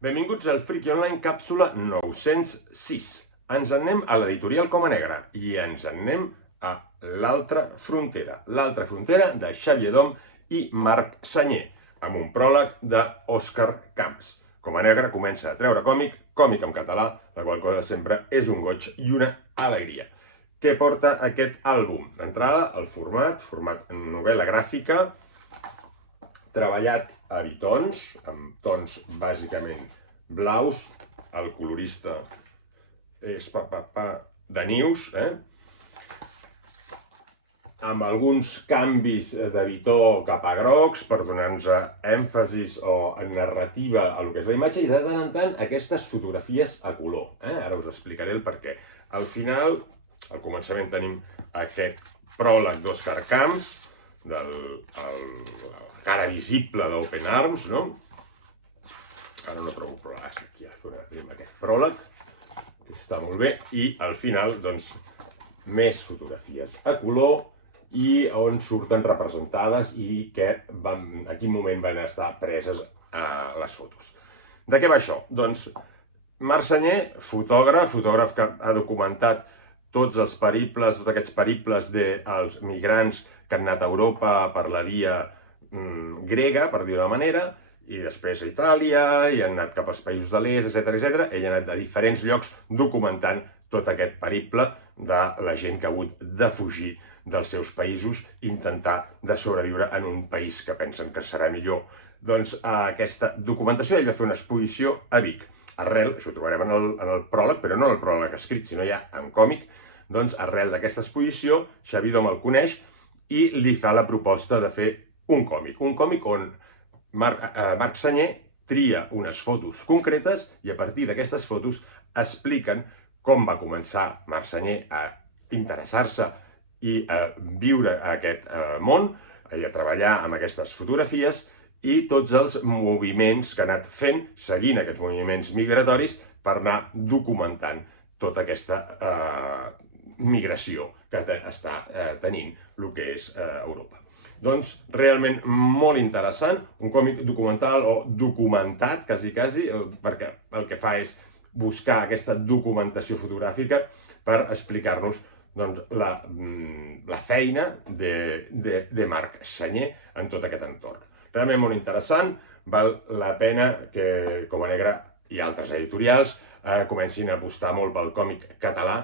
Benvinguts al Friki Online càpsula 906. Ens en anem a l'editorial Coma Negra i ens en anem a l'altra frontera de Xavier Dom i Marc Sanyer, amb un pròleg d'Òscar Camps. Coma Negra comença a treure còmic en català, la qual cosa sempre és un goig i una alegria. Què porta aquest àlbum? D'entrada, el format novel·la gràfica, treballat a bitons, amb tons bàsicament blaus, el colorista és de Nius, amb alguns canvis de bitó cap a grocs per donar-nos èmfasis o narrativa a lo que és la imatge i de tant en tant aquestes fotografies a color. Ara us explicaré el perquè. Al final, al començament tenim aquest pròleg d'Òscar Camps, la cara visible d'Open Arms, no? Ara no trobo pròleg, aquí tenim aquest pròleg, que està molt bé, i al final, doncs, més fotografies a color i on surten representades i en quin moment van estar preses les fotos. De què va això? Doncs Marc Sanyer, fotògraf que ha documentat tots aquests periples dels migrants que han anat a Europa per la via grega, per dir-ho d'una manera, i després a Itàlia, i han anat cap als països de l'est, etc. Ell ha anat a diferents llocs documentant tot aquest periple de la gent que ha hagut de fugir dels seus països i intentar de sobreviure en un país que pensen que serà millor. Doncs aquesta documentació, ell va fer una exposició a Vic. Arrel, això ho trobarem en el pròleg, però no en el pròleg escrit, sinó ja en còmic, doncs arrel d'aquesta exposició, Xavier Dom el coneix i li fa la proposta de fer un còmic on Marc Sanyer tria unes fotos concretes i a partir d'aquestes fotos expliquen com va començar Marc Sanyer a interessar-se i a viure aquest món, i a treballar amb aquestes fotografies i tots els moviments que ha anat fent, seguint aquests moviments migratoris per anar documentant tota aquesta migració que està tenint el que és Europa. Doncs realment molt interessant, un còmic documental o documentat, quasi, perquè el que fa és buscar aquesta documentació fotogràfica per explicar-nos la feina de Marc Sanyer en tot aquest entorn. Realment molt interessant, val la pena que Coma Negra i altres editorials comencin a apostar molt pel còmic català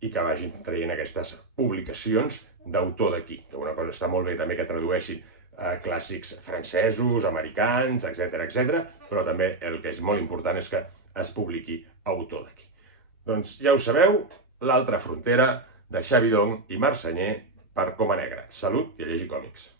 i que vagin traient aquestes publicacions d'autor d'aquí. Que una cosa està molt bé també que tradueixin clàssics francesos, americans, etc. Però també el que és molt important és que es publiqui autor d'aquí. Doncs ja ho sabeu, l'altra frontera de Xavier Dom i Marc Sanyer per Coma Negra. Salut i a llegir còmics.